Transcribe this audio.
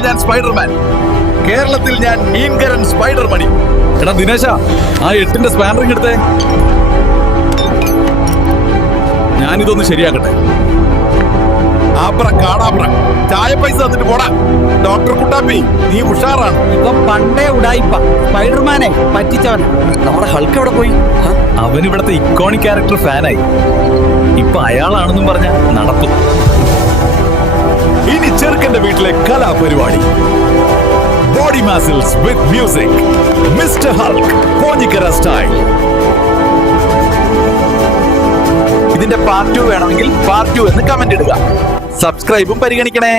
ഇന്ത്യയിൽ ഞാൻ സ്പൈഡർമാൻ, കേരളത്തിൽ ഞാൻ മീൻകരൻ സ്പൈഡർ മണി. എടാ ദിനേശ, ആ 8ന്റെ സ്പാനറിങ് എടുത്തേ. ഞാനിതൊന്ന് ശരിയാക്കട്ടെ. ചായ പൈസ തന്നിട്ട് പോടാ. ഡോക്ടർ കുട്ടാപ്പി, നീ ഉഷാറാണ്. ഇപ്പൊ പണ്ടേ ഉടായിപ്പ സ്പൈഡർമാനെ പറ്റിച്ചവൻ. നമ്മുടെ ഹൾക്ക് എവിടെ പോയി? അവൻ ഇവിടത്തെ ഇക്കോണിക് ക്യാരക്ടർ ഫാനായി. ഇപ്പൊ അയാളാണെന്നും പറഞ്ഞ നടക്കും. ഇനി ചെറുക്കന്റെ വീട്ടിലെ കലാപരിപാടി. Body muscles with music. Mister Hulk Ponjikkara style. ഇതിന്റെ പാർട്ട് 2 വേണമെങ്കിൽ പാർട്ട് 2 എന്ന് കമന്റ് ഇടുക. സബ്സ്ക്രൈബും പരിഗണിക്കണേ.